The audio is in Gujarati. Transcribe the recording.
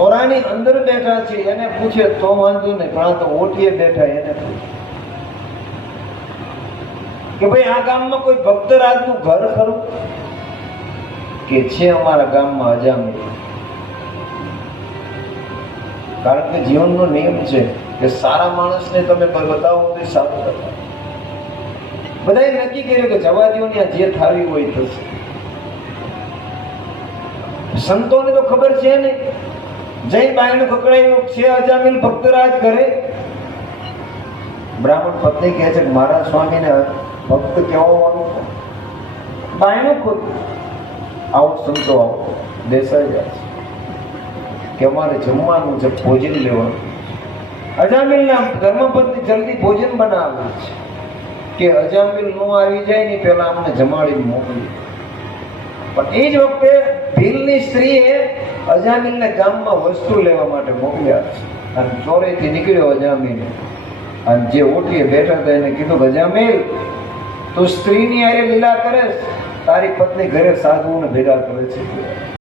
છોરાની અંદર બેઠા છે એને પૂછે તો વાંધો નહીં, પણ આ તો ઓટીએ બેઠા એને પૂછે કે ભાઈ આ ગામમાં કોઈ ભક્તરાજનું ઘર ખરું? કે છે અમારા ગામમાં અજામિલ. કારણ કે જીવનનો નિયમ છે કે સારા માણસને તમે બતાવો તો સારું બતાવો. બધાએ નક્કી કર્યું કે જવા દો ને, જે થાવી હોય થશે. સંતોને તો ખબર છે ને, જય બાયનું પકડાયું છે અજામિલ ભક્તરાજ ઘરે. બ્રાહ્મણ પત્ની કહે છે કે મારા સ્વામીને ભક્ત કહેવાનું. બાયનું ખુદ આવો સંતો આવો બેસાઈ જાય છે કે અમારે જમવાનું છે, ભોજન લેવાનું. અજામિલના ધર્મપત્ની જલ્દી ભોજન બનાવે છે કે અજામિલ નો આવી જાય ને પેલા અમને જમાડી મોકલી. પણ એ જ વખતે ભીલની સ્ત્રીએ અજામિલને ગામમાં વસ્તુ લેવા માટે મોકલ્યા છે. અને ચોરેથી નીકળ્યો અજામિલ, અને જે ઓટીએ બેઠા હતા એને કીધું કે અજામિલ, તું સ્ત્રીની હારે લીલા કરે, તારી પત્ની ઘરે સાધુઓને ભેગા કરે છે.